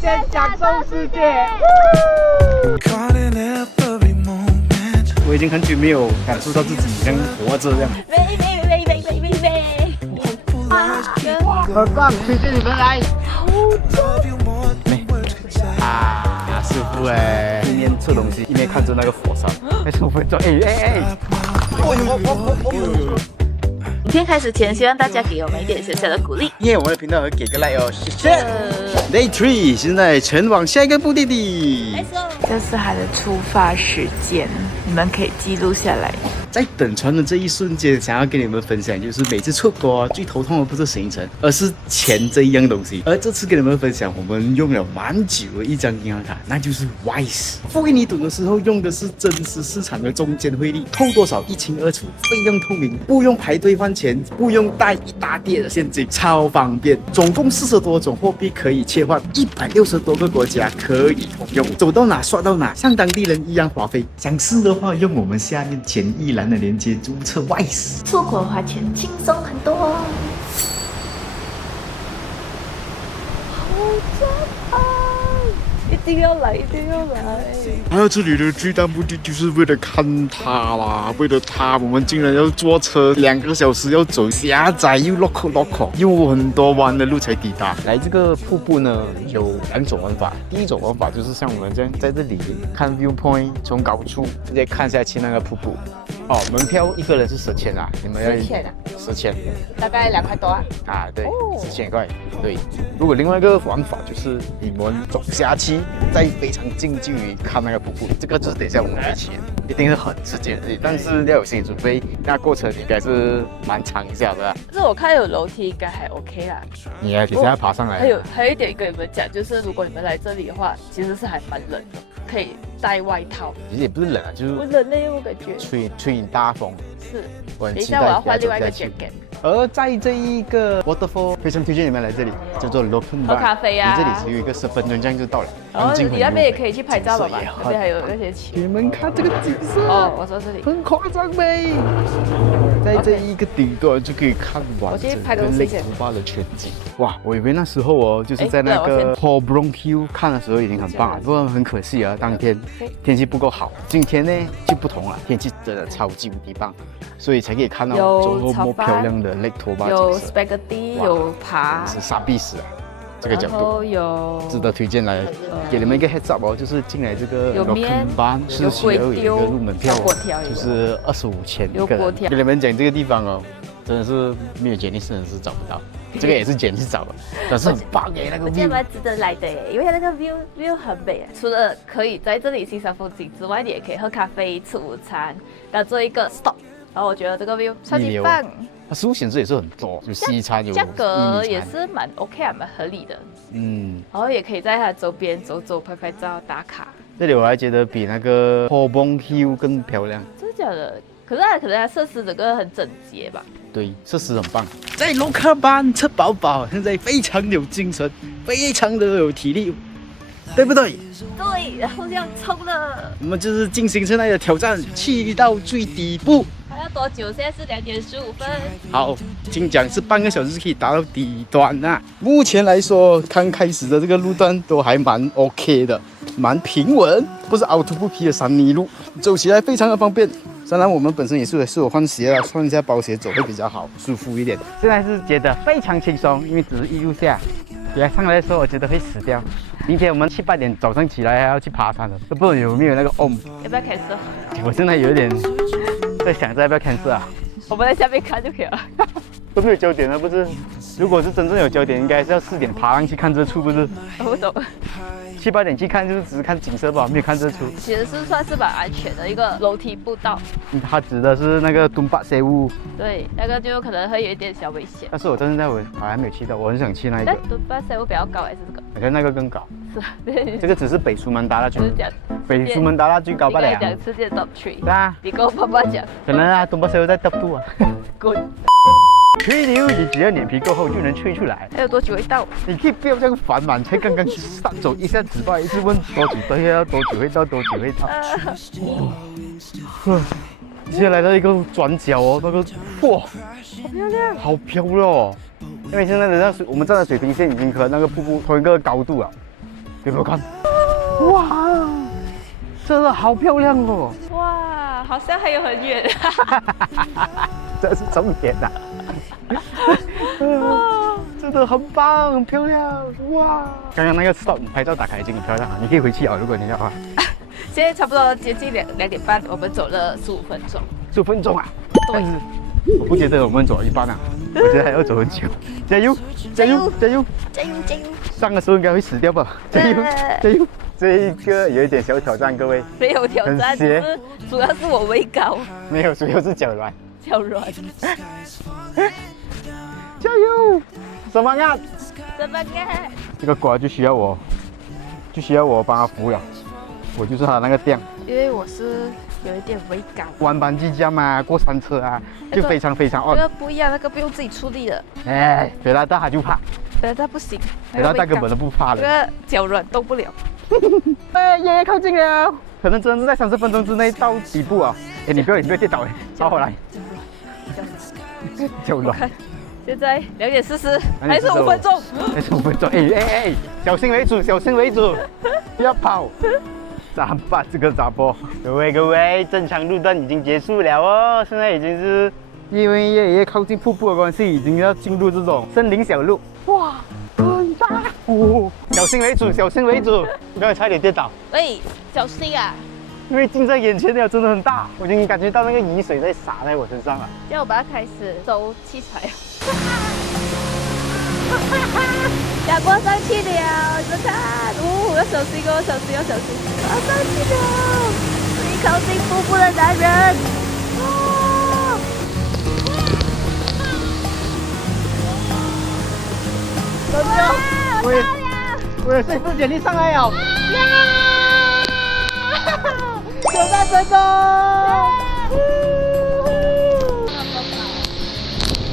先享受世界。我已经很久没有感受到自己像活着这样。何况推荐你们来。师傅哎，一面吃东西，一面看着那個火山，還是5分鐘。影片開始前，希望大家給我們一點小小的鼓勵。耶，我們的頻道會給個 like 哦，謝謝。Day 3，現在前往下一個目的地。這是它的出發時間，你們可以記錄下來。在等船的這一瞬間，想要跟你們分享，就是每次出國最頭痛的不是行程，而是錢這一樣東西。而這次跟你們分享，我們用了蠻久的一張銀行卡，那就是 Wise。付給你賭的時候用的是真實市場的中間匯率，扣多少一清二楚，費用透明，不用排隊換錢，不用帶一大疊的現金，超方便。總共40多種貨幣可以切換，160多個國家可以通用，走到哪刷到哪，像當地人一樣花費。想試的話，用我們下面簡易欄的鏈接注冊 Wise， 出國花錢輕鬆很多。好震撼！一定要來，一定要來！來到這裡的最大目的就是為了看它啦，為了它，我們竟然要坐車2個小時要走狹窄又落口，又很多彎的路才抵達。來這個瀑布呢，有2種玩法。第一種玩法就是像我們這樣在這裡看 view point， 從高處直接看下去那個瀑布。哦，門票一個人是10千啊，你們要10千啊？10千，大概2塊多啊。啊，對，10千塊。對，如果另外一個玩法就是你們走下去，再非常近距離看那個瀑布，這個就是等一下我們會去，一定是很刺激的，但是要有心理準備，那過程應該是蠻長一下的啦。可是我看有樓梯，應該還 OK 啦。你啊，等一下要爬上來。還有一點跟你們講，就是如果你們來這裡的話，其實是還蠻冷的，可以帶外套。其實也不是冷啊，就是不冷嘞，我感覺。吹大風。是。等一下我要換另外一個 jacket。而在這一個 waterfall， 非常推薦你們來這裡，叫做 Loken Bar。喝咖啡啊。離這裡只有一個10分鐘，這樣就到了。然後你那邊也可以去拍照了嘛，那邊還有那些旗。你們看這個景色。哦，我說這裡。很誇張唄。在這一個頂端就可以看完整個 Lake Toba 的全景。哇，我以為那時候哦，就是在那個 Pobron Hill 看的時候已經很棒了，不過很可惜啊，當天天氣不夠好。今天呢就不同了，天氣真的超級無敵棒，所以才可以看到周末漂亮的 Lake Toba 景色。有 spaghetti， 有爬，是傻逼死啊！這個角度有值得推薦來給你們一個 heads up 哦，就是進來這個 Loken Bar 是需要有一個入門票，就是25千一個人。跟你們講這個地方哦，真的是沒有簡歷真的是找不到，這個也是簡歷找的，但是很棒耶，那個 view 我覺得蠻值得來的耶，因為它那個 view 很美。除了可以在這裡欣賞風景之外，你也可以喝咖啡、吃午餐，然後做一個 stop。然後我覺得這個 view 超級棒。它食物顯示也是很多，就西餐有，價格也是蠻 OK 啊，蠻合理的。然後也可以在它周邊走走、拍拍照、打卡。這裡我還覺得比那個 Pobron Hill 更漂亮。真的假的？可是它設施整個很整潔吧？對，設施很棒。在 Loken Bar 吃飽飽，現在非常有精神，非常的有體力，對不對？對，然後要衝了。我們就是進行現在的挑戰，去到最底部。還要多久？現在是2點15分。好，聽講是半個小時可以達到底端啊。目前來說，剛開始的這個路段都還蠻 OK 的，蠻平穩，不是凹凸不平的山泥路，走起來非常的方便。當然，我們本身也是我換鞋了，換一下包鞋走會比較好，舒服一點。現在是覺得非常輕鬆，因為只是一路下。等下上來的時候，我覺得會死掉。明天我們7、8點早上起來還要去爬山的，都不知道有沒有那個 OM。要不要 cancel？我現在有點在想着要不要 cancel 啊。我們在下面看就可以了。都沒有焦點了，不是？如果是真正有焦點，應該是要4點爬上去看這處，不是？我不懂。7、8點去看就是只是看景色吧，沒有看這處。其實是算是蠻安全的一個樓梯步道。它指的是那個Tumpak Sewu。對，那個就可能會有一點小危險。但是我真的我還沒有去到，我很想去那一個。Tumpak Sewu比較高還是這個？我覺得那個更高。是啊。這個只是北蘇門答臘區。北蘇門答臘最高不了。應該講世界 top 3。對啊。你跟我爸爸講。可能啊，Tumpak Sewu在 top 2啊。滾。吹牛，你只要臉皮夠厚就能吹出來。還有多久會到？你可以不要這樣煩嘛，才剛剛上走一下直吧，一直問多久要多久會到，多久會到。接下來到一個轉角哦，那個哇，好漂亮，好漂亮哦。因為現在的我們站的水平線已經和那個瀑布同一個高度了。有没有看？哇，真的好漂亮哦！哇，好像还有很遠。这是重點啊！真的很棒，很漂亮哇！剛剛那個 stop 拍照打卡已經很漂亮了，你可以回去啊，如果你要啊。現在差不多接近2點半，我們走了15分鐘。15分鐘啊！但是我不覺得我們走了一半啊，我覺得還要走很久。加油！加油！加油！加油！加油！上的時候應該會死掉吧？加油！加油！這一個有一點小挑戰，各位。沒有挑戰，只是主要是我畏高。沒有，主要是腳軟。腳軟。加油！什麼呀？什麼呀？這個瓜就需要我幫他扶了。我就是他那個墊，因為我是有一點畏高。玩班機架嘛，過山車啊，就非常那個不一樣，那個不用自己出力的。哎，北大大他就怕，北大大不行，北大大根本都不怕的。那個腳軟動不了。哎，爺爺靠近了，可能真的是在30分鐘之內到底部啊！哎，你不要跌倒哎，跑回來。腳軟。現在2點40，還是5分鐘？還是5分鐘？哎，小心為主，小心為主，不要跑。砸吧這個砸波！各位，正常路段已經結束了哦，現在已經是因為爺爺靠近瀑布的關係，已經要進入這種森林小路。哇，很大哦！小心為主，小心為主，不要差點跌倒。喂，小心啊！因為近在眼前了，真的很大，我已經感覺到那個雨水在灑在我身上了。現在我們要開始收器材。陽光上去了，你們看，要小心哦，小心，要小心！要上去了，最靠近瀑布的男人。大家，我也是简历上來了。9大成功！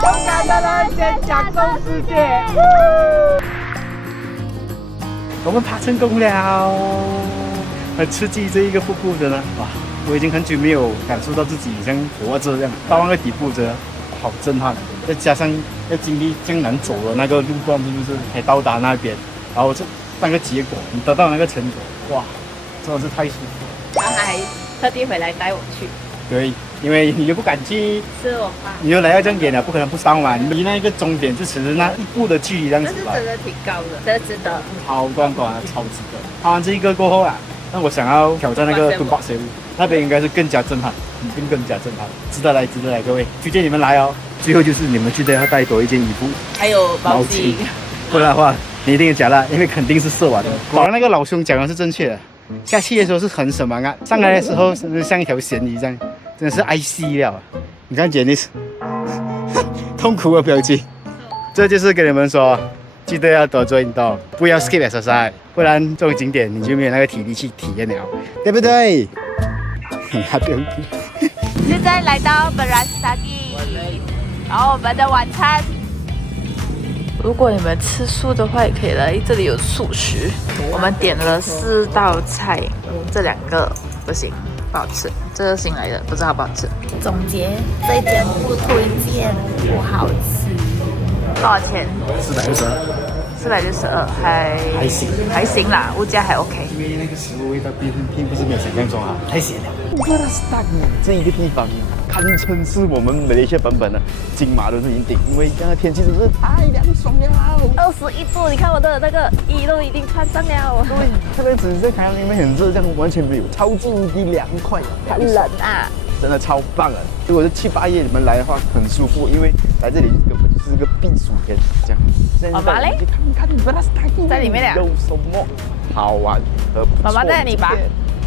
勇敢的人先享受世界。我們爬成功了，很刺激這一個瀑布的呢，哇！我已經很久沒有感受到自己像活着這樣，到那個底部真的好震撼。再加上要經歷這樣難走的那個路段，是不是才到達那邊？然後這那個結果，你得到那個成果，哇，真的是太舒服。他還特地回來帶我去。對，因為你又不敢去，是我怕。你又來到這樣遠了，不可能不上嘛。離那個終點就只是那一步的距離，這樣子吧。但是真的挺高的，真的值得。好壮觀啊，超值得。爬完這一個過後啊，那我想要挑戰那個敦巴斜路，那邊應該是更加震撼，更加震撼，值得來，值得來，各位，推薦你們來哦。最後就是你們記得要帶多一件衣服，還有毛巾，不然的話你一定要加辣，因為肯定是射完的。果然那個老兄講的是正確的，下去的時候是很什麼啊，上來的時候是像一條鹹魚這樣，真的是愛死了。你看傑尼斯痛苦的表情，這就是跟你們說，記得要多做運動，不要 skip exercise，不然這種景點你就沒有那個體力去體驗了，對不對？現在來到本拉斯達基，然後我們的晚餐。如果你們吃素的話，也可以來，這裡有素食。我們點了4道菜，這2個不行，不好吃。這個新來的，不知道好不好吃。總結，這間不推薦，不好吃。多少錢？462，還行啦，物價還 OK。因為那個食物味道並不是沒有想象中啊，太鹹了。布拉斯達基這一個地方堪稱是我們馬來西亞版本的金馬倫雲頂，因為這樣的天氣真是太涼爽了。21度，你看我的那個衣都已經穿上了。對，特別只是在台灣裡面很熱，這樣完全沒有，超級無敵涼快，很冷啊，真的超棒啊！如果是7、8月你們來的話，很舒服，因為來這裡根本就是個避暑天，這樣。媽媽嘞？去看看布拉斯達基在裡面了，有什麼好玩和不錯？媽媽帶你吧。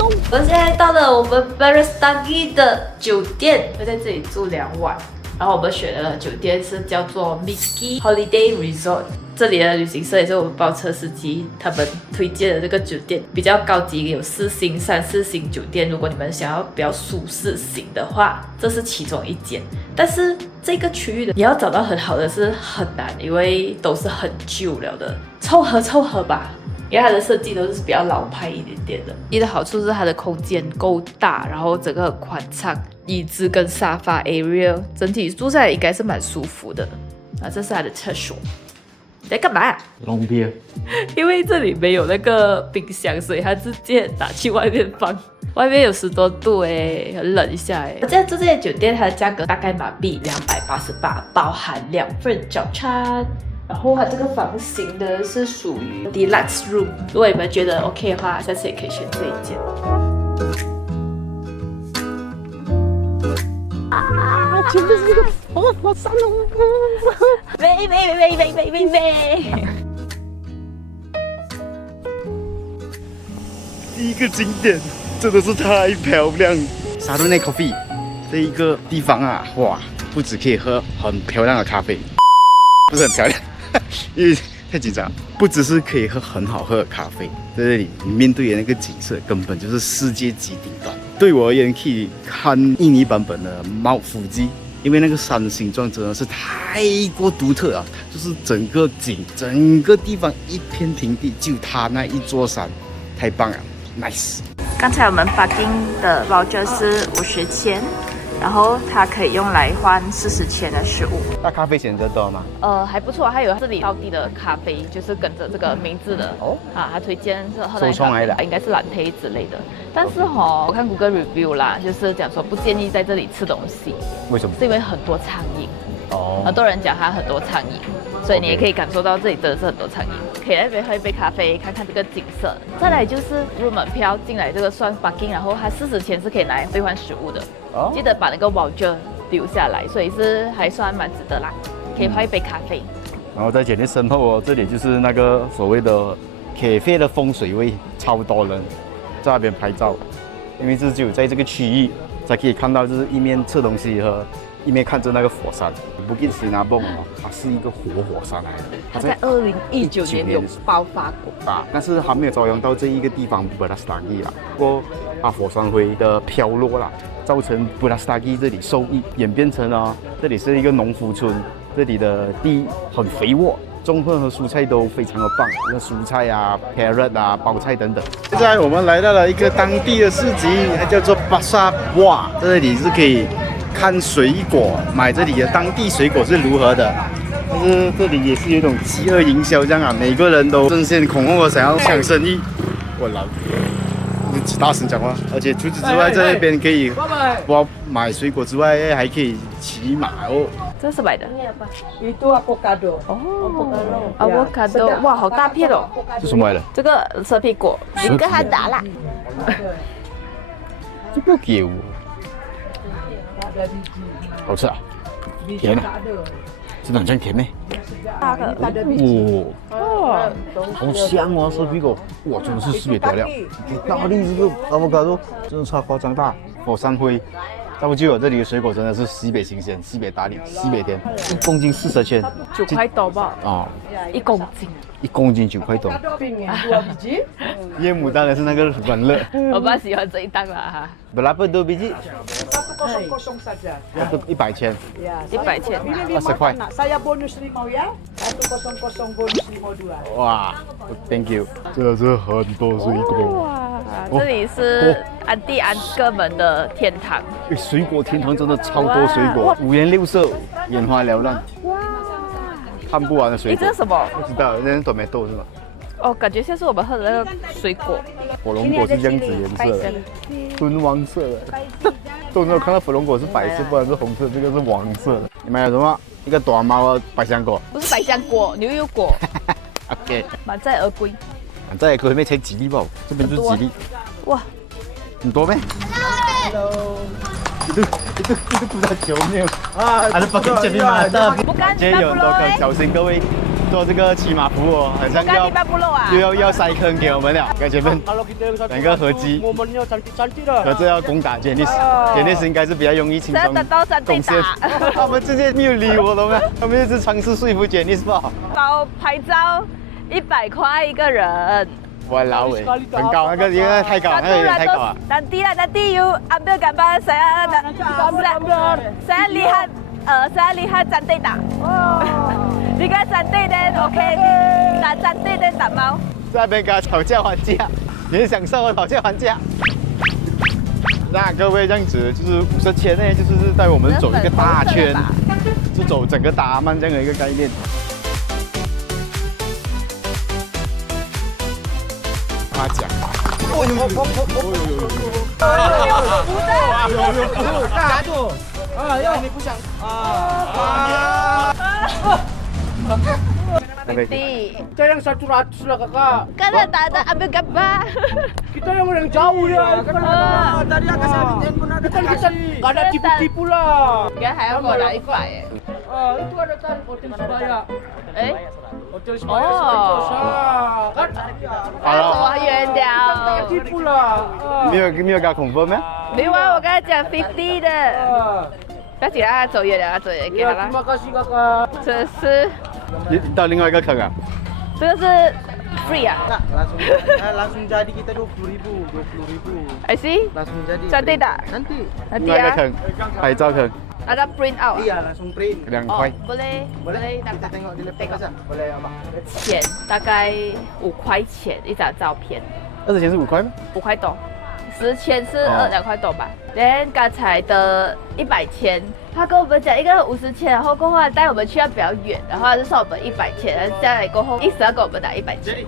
我們現在到了我們 Barastagi 的酒店，會在這裡住2晚。然後我們選的酒店是叫做 Miski Holiday Resort。這裡的旅行社也是我們包車司機他們推薦的這個酒店，比較高級，有4星、3、4星酒店。如果你們想要比較舒適型的話，這是其中一間。但是這個區域的你要找到很好的是很難，因為都是很舊了的，湊合吧。因為它的設計都是比較老派一點點的。一的好處是它的空間夠大，然後整個很寬敞，椅子跟沙發 area 整體住下來應該是蠻舒服的。啊，這是它的廁所。你在幹嘛？龍皮。因為這裡沒有那個冰箱，所以他直接拿去外面放。外面有10多度哎，很冷一下哎。我在住這些酒店，它的價格大概馬幣288，包含2份早餐。然後它這個房型呢是屬於 deluxe room， 如果你們覺得 OK 的話，下次也可以選這一間。前面是一個火山哦！喂！第一個景點真的是太漂亮。沙頓內 Coffee 這一個地方啊，哇，不只可以喝很漂亮的咖啡，不是很漂亮，因為太緊張。不只是可以喝很好喝的咖啡，在這裡你面對的那個景色根本就是世界級頂端。對我而言，可以看印尼版本的Mount Fuji。因為那個山形狀真的是太過獨特啊，就是整個景、整個地方一片平地，就它那一座山，太棒了 ，nice。剛才我們 parking 的 voucher 是50錢，然後它可以用來換40錢的食物。那咖啡選擇多嗎？還不錯，它有這裡道地的咖啡，就是跟着這個名字的哦啊，它推薦是喝奶咖啡，應該是藍黑之類的。但是我看 Google review 啦，就是講說不建議在這裡吃東西。為什麼？是因為很多蒼蠅。哦。很多人講它很多蒼蠅，所以你也可以感受到這裡真的是很多蒼蠅。可以來這邊喝一杯咖啡，看看這個景色。再來就是入門票進來這個算 parking， 然後它40錢是可以拿來兌換食物的。哦。記得把那個 voucher 留下來，所以是還算蠻值得啦。可以泡一杯咖啡。然後在簡歷身後哦，這裡就是那個所謂的咖啡的風水位，超多人在那邊拍照，因為只有在這個區域才可以看到，就是一面吃東西和一面看着那個火山。Bukit Sinabung它是一個活山來的，它在2019年有爆發過啊，但是還沒有朝陽到這一個地方Brastagi啦。不過把火山灰的飄落啦，造成Brastagi這裡受益，演變成了這裡是一個農夫村，這裡的地很肥沃。中份和蔬菜都非常的棒，那蔬菜啊、carrot 啊、包菜等等。现在我們來到了一個當地的市集，它叫做巴沙哇，這裡是可以看水果，買這裡的當地水果是如何的。但是這裡也是有一種飢餓營銷這樣啊，每個人都爭先恐後的想要搶生意。我老，你大聲講話，而且除此之外，在那邊可以我買水果之外，還可以騎馬哦。這是買的。Itu avocado。哦 ，avocado， 哇，好大片哦。這什麼來的？這個蛇皮果，你跟他打啦。這個給我，好吃啊，甜啊，真的很像甜咩？大個，哇，好香哦，蛇皮果，哇，真的是西北調料。大粒這個 avocado 真的超誇張大，火山灰。差不多，這裡的水果真的是西北新鮮、西北打理、西北甜，1公斤40錢，9塊多吧？啊，1公斤，1公斤9塊多。椰牡丹的是那個軟樂，我蠻喜歡這一檔啦哈。Berapa 2 biji？ 100錢，100錢，20塊。Saya bonus 5 ya. 100 bonus 52. 哇 ，Thank you， 真的是很多水果。哇，這裡是安地安哥們的天堂。水果天堂真的超多水果，五顏六色，眼花繚亂。哇，看不完的水果。這是什麼？不知道，那是多梅豆是嗎？哦，感覺像是我們喝的那個水果。火龍果是這樣子顏色的，昏黃色的。都沒有看到火龍果是白色，不然是紅色，這個是黃色的。你們有什麼？一個大貓的百香果。不是百香果，牛油果。OK。滿載而歸。滿載而歸咩？才幾粒吧？這邊就是幾粒。哇，很多咩 ？Hello。itu budak jomnya ada pakai cermin mata. 今天有很多坑，小心各位做這個騎馬服務哦，好像要塞坑給我們了。看前面兩個合擊，合着要攻打 Janice 應該是比較容易輕鬆攻陷。他們直接沒有理我，懂嗎？他們一直嘗試說服 Janice 吧。包拍照100塊一個人。我老偉，很高，那個應該太高，那個有點太高了。Nanti you ambil gambar saya lihat saya lihat cantik tak? Jika cantik then OK， tak cantik then tak mau。在那邊跟他討價還價，也享受討價還價。那各位這樣子就是50錢呢，就是帶我們走一個大圈，就走整個達曼這樣的一個概念。他講。加住啊！要你不想Saya yang 100 lah kakak. Kan tak ada ambil gambar. Kita yang jauh ya. Tadi akan saya mintain pun ada. Bukan kita nggak ada tipu-tipu lah. Enggak, 还要过来100耶。 Itu ada kan hotel Surabaya. 哎， Hotel Surabaya Sentosa. Kan? 走远点。 Tipu lah. 没有给他 confirm 吗？没有啊，我跟他讲50的。不要紧啊，走远了，走远给他 Ya, 了。 terima kasih kakak. 这是，到另外一个坑啊。这个是 free 啊。 langsung jadi kita 20.000. I see， Langsung jadi. cantik tak？ Cantik. Nanti 另外一个 ah，坑，拍照坑ada print out。 Iya, langsung print. ，2 哦块。，boleh， Kita tengok di laptop aja. Boleh apa? 钱大概5块钱一张照片20钱是5块吗？ ，5块多，10千是哦2块多吧。连刚才的100千，他跟我们讲一个50千，然后过后带我們去要比較遠，然後他就算我們100千，然後下來過後一時要給我們打100千。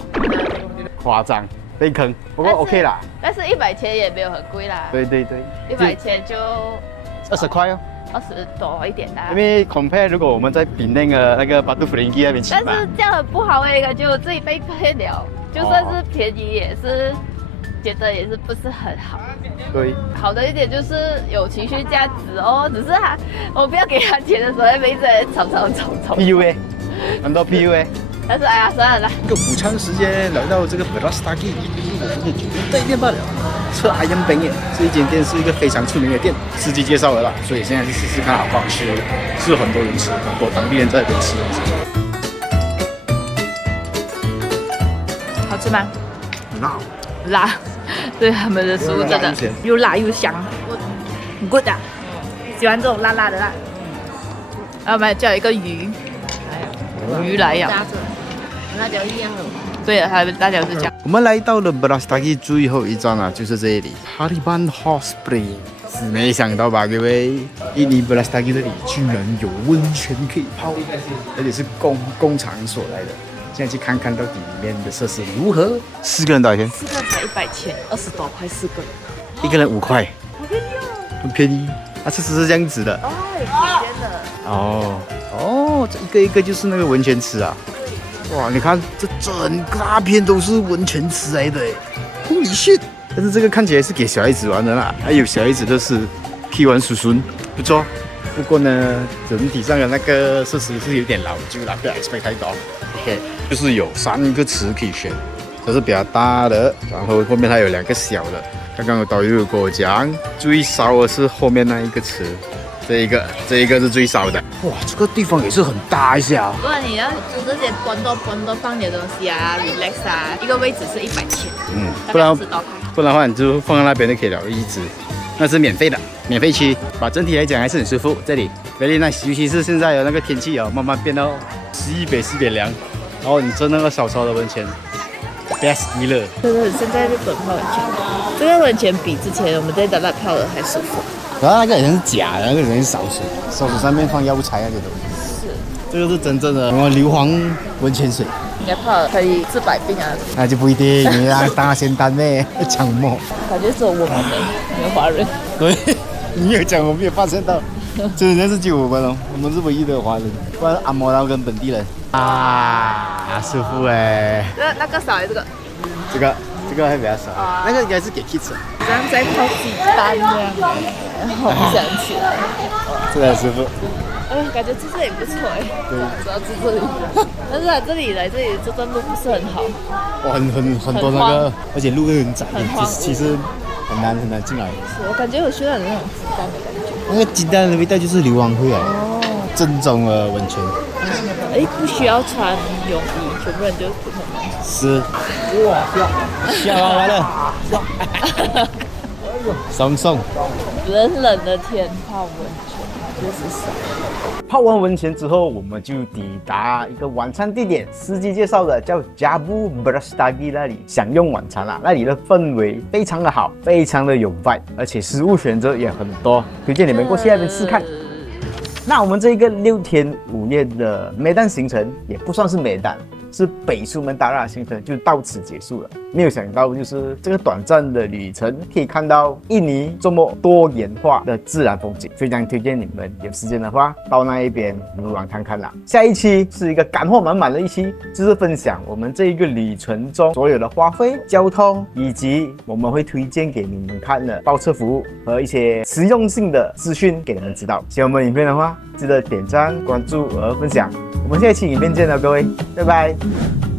誇張，被坑，不過 OK 啦。但是100千也沒有很貴啦。對對對，100千就20塊哦。 20多一點啦。因為 compare 如果我們在比那個巴杜弗林基那邊起嘛，但是這樣很不好哎，感覺我自己被騙了，就算是便宜也是覺得也是不是很好。對，好的一點就是有情緒價值哦，只是我不要給他錢的時候，一直在吵。 PUA， 很多 PUA。 但是哎呀，算了啦。一個午餐時間來到這個 Brastagi， 我們的酒店對面罷了。吃 Ayam Penyet， 這一間店是一個非常出名的店，司機介紹的啦，所以現在去試試看好不好吃。是很多人吃，很多當地人在那邊吃東西。好吃嗎？辣，辣，對他們的食物真的又辣又香，good 啊！喜歡這種辣辣的辣。然後我們還叫一個魚，魚來呀，辣椒一樣的。對，還有辣椒是這樣。我們來到了 Brastagi 最後一站啊，就是這裡 Haribon Hot Spring。是沒想到吧，各位，印尼 Brastagi 這裡居然有溫泉可以泡，而且是工廠所來的。現在去看看到底裡面的設施如何。4個人多少錢4個才100千，20多塊4個人。一個人5塊，好便宜哦。很便宜。它設施是這樣子的。哦，有幾間的。哦，這一個一個就是那個溫泉池啊。哇，你看這整個大片都是溫泉池來的，Holy shit！但是這個看起來是給小孩子玩的啦，還有小孩子都是可以玩水孫，不錯。不過呢，整體上的那個設施是有點老舊啦，不要 expect 太高。OK， 就是有3個池可以選，這是比較大的，然後後面還有2個小的。剛剛有導遊有跟我講，最少的是後面那一個池。這一個是最少的。哇，這個地方也是很大一下。如果你要做這些搬多放點東西啊 ，relax 啊，一個位置是100千，不然大概10多塊。不然的話你就放在那邊就可以了，椅子，那是免費的，免費區。把整體來講還是很舒服，這裡 very nice，尤其是現在有那個天氣哦，慢慢變到西北涼，然後你蒸那個小燒的溫泉 ，best 極了。真的很像在日本泡溫泉，這個溫泉比之前我們在達拉泡的還舒服。然後那個好像是假的，那個好像是燒水，燒水上面放藥材那些東西。是，這個是真正的什麼硫磺溫泉水。應該泡可以治百病啊。那就不一定，你讓當仙丹咩？講麼？感覺只有我們沒有華人。對，你有講我沒有發現到，真的是只有我們哦，我們是唯一的華人，不然阿摩拉跟本地人。啊，師傅哎。那個少這個。這個還比較少，那個應該是給 kids。這樣在泡雞蛋這樣，好不想起來。這個師傅。感覺住這裡不錯哎。對。主要住這裡，但是這裡來這裡這段路不是很好。哇，很多那個，而且路又很窄，其實很難進來。是，我感覺有學到那種雞蛋的感覺。那個雞蛋的味道就是硫磺味來的，正宗的溫泉。哎，不需要穿泳衣，全部人就普通人。是。哇，下來了。爽爽。冷冷的天泡溫泉，就是爽。泡完溫泉之後，我們就抵達一個晚餐地點，司機介紹的叫 Jambu Brastagi 那裡享用晚餐啦。那裡的氛圍非常的好，非常的有 vibe，而且食物選擇也很多，推薦你們過去那邊試看。那我們這個6天5夜的美丹行程也不算是美丹，是北蘇門答臘行程就到此結束了。沒有想到就是這個短暫的旅程可以看到印尼這麼多元化的自然風景，非常推薦你們有時間的話到那一邊遊覽看看啦。下一期是一個乾貨滿滿的一期，就是分享我們這一個旅程中所有的花費、交通，以及我們會推薦給你們看的包車服務和一些實用性的資訊給你們知道。喜歡我們影片的話，記得點讚、關注和分享。我們下一期影片見了，各位，拜拜。